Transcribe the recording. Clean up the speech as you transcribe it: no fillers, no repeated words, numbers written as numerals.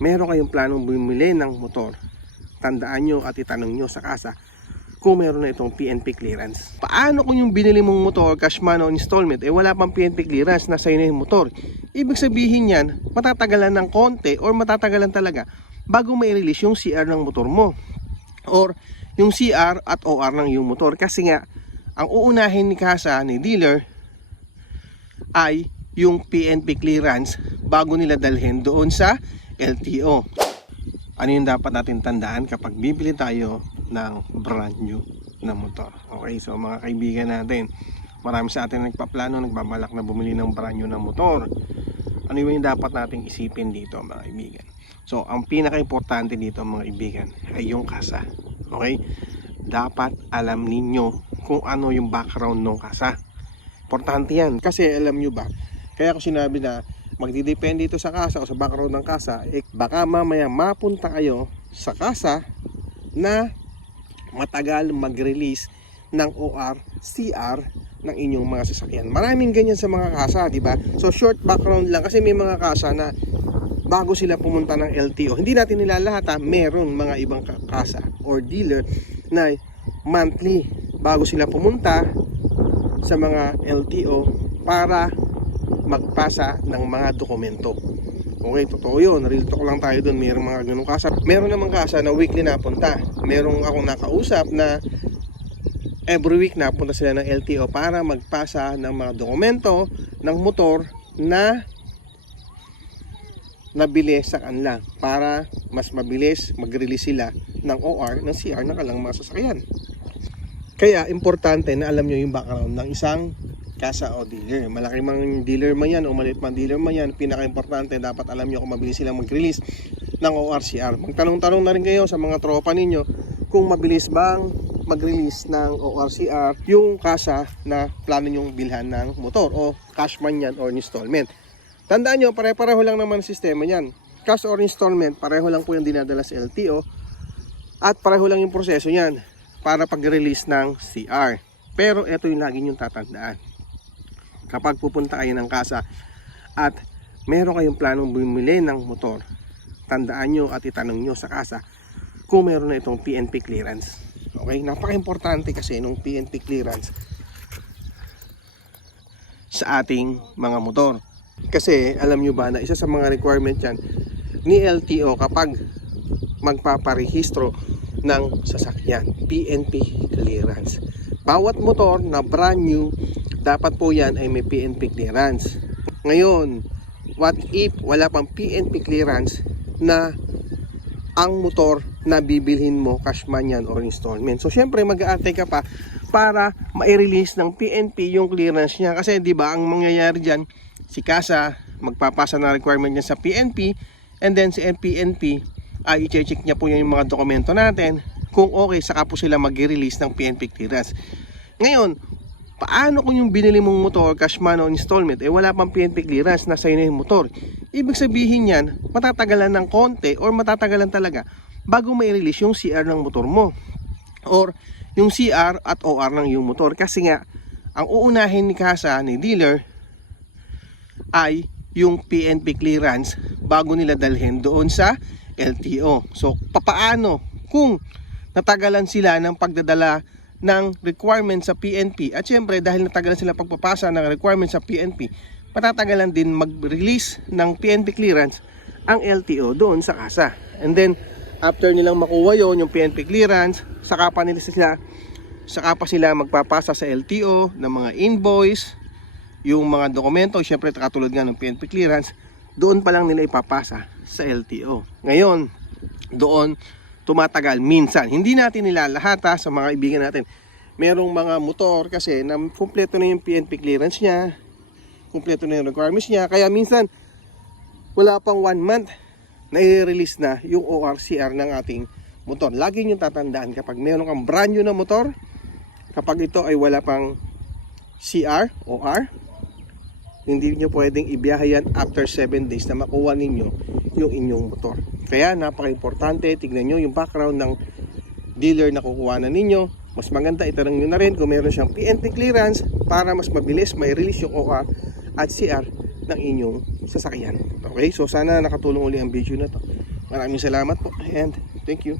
meron kayong planong bumili ng motor, tandaan nyo at itanong nyo sa kasa kung meron na itong PNP clearance. Paano kung yung binili mong motor, cash man o installment, wala pang PNP clearance, nasa na yung motor? Ibig sabihin yan, matatagalan ng konti or matatagalan talaga bago may release yung CR ng motor mo or yung CR at OR ng yung motor. Kasi nga, ang uunahin ni kasa, ni dealer, ay yung PNP clearance bago nila dalhin doon sa LTO. Ano yung dapat natin tandaan kapag bibili tayo ng brand new na motor? Okay, so mga kaibigan natin, marami sa atin nagpaplano, nagbabalak na bumili ng brand new na motor. Ano yung dapat nating isipin dito mga kaibigan? So ang pinaka-importante dito mga kaibigan ay yung kasa. Okay, dapat alam ninyo kung ano yung background ng kasa. Importante yan kasi alam nyo ba, kaya ko sinabi na magdidepende ito sa kasa o sa background ng kasa, baka mamaya mapunta kayo sa kasa na matagal mag-release ng OR, CR ng inyong mga sasakyan. Maraming ganyan sa mga kasa, di ba? So short background lang kasi may mga kasa na bago sila pumunta ng LTO. Hindi natin nilalahat ha, meron mga ibang kasa or dealer na monthly bago sila pumunta sa mga LTO para magpasa ng mga dokumento. Okay, totoo yun. Real talk lang tayo dun. Mayroong mga ganun kasa. Meron namang kasa na weekly napunta. Merong akong nakausap na every week napunta sila ng LTO para magpasa ng mga dokumento ng motor na nabili sa kanila para mas mabilis mag-release sila ng OR, ng CR ng kanilang mga sasakyan. Kaya importante na alam nyo yung background ng isang kasa o dealer. Malaki mang dealer man yan o maliit mang dealer man yan, pinaka-importante dapat alam nyo kung mabilis silang mag-release ng ORCR. Magtanong-tanong na rin kayo sa mga tropa ninyo kung mabilis bang mag-release ng ORCR yung kasa na plano nyong bilhan ng motor o cash man yan or installment. Tandaan nyo, pare-pareho lang naman ang sistema yan. Cash or installment, pareho lang po yung dinadala sa LTO at pareho lang yung proseso yan para pag-release ng CR. Pero ito yung lagi nyong tatandaan. Kapag pupunta kayo ng kasa at meron kayong planong bumili ng motor, tandaan nyo at itanong nyo sa kasa kung meron na itong PNP clearance. Okay, napaka-importante kasi nung PNP clearance sa ating mga motor. Kasi alam nyo ba na isa sa mga requirement yan ni LTO kapag magpaparehistro ng sasakyan, PNP clearance. Bawat motor na brand new, dapat po yan ay may PNP clearance. Ngayon, what if wala pang PNP clearance na ang motor na bibilhin mo, cash man yan or installment? So syempre mag-aantay ka pa para ma-release ng PNP yung clearance niya. Kasi di ba ang mangyayari dyan, si kasa magpapasa na requirement niya sa PNP and then si PNP ay i-check niya po yung mga dokumento natin. Kung okay, saka po sila mag-release ng PNP clearance. Ngayon, paano kung yung binili mong motor, cash man o installment, wala pang PNP clearance, nasa na yung motor? Ibig sabihin yan, matatagalan ng konti or matatagalan talaga bago may release yung CR ng motor mo or yung CR at OR ng yung motor. Kasi nga, ang uunahin ni kasa, ni dealer, ay yung PNP clearance bago nila dalhin doon sa LTO. So, papaano kung natagalan sila ng pagdadala ng requirement sa PNP at syempre dahil natagalan sila pagpapasa ng requirement sa PNP, patatagalan din mag-release ng PNP clearance ang LTO doon sa kasa. And then after nilang makuha yon yung PNP clearance, saka pa sila magpapasa sa LTO ng mga invoice, yung mga dokumento, syempre katulad nga ng PNP clearance, doon pa lang nila ipapasa sa LTO. Ngayon, doon tumatagal minsan. Hindi natin nilalahat sa mga kaibigan natin. Merong mga motor kasi na kumpleto na yung PNP clearance niya, kumpleto na yung requirements niya, kaya minsan wala pang 1 month na i-release na yung ORCR ng ating motor. Lagi nyo tatandaan kapag meron kang brand new na motor, kapag ito ay wala pang CR, OR, hindi nyo pwedeng ibiyahe yan after 7 days na makuha ninyo yung inyong motor. Kaya napaka-importante, tignan nyo yung background ng dealer na kukuha na ninyo. Mas maganda itanong nyo na rin kung meron siyang PNP clearance para mas mabilis may release yung OR at CR ng inyong sasakyan. Okay, so sana nakatulong uli ang video na to. Maraming salamat po and thank you.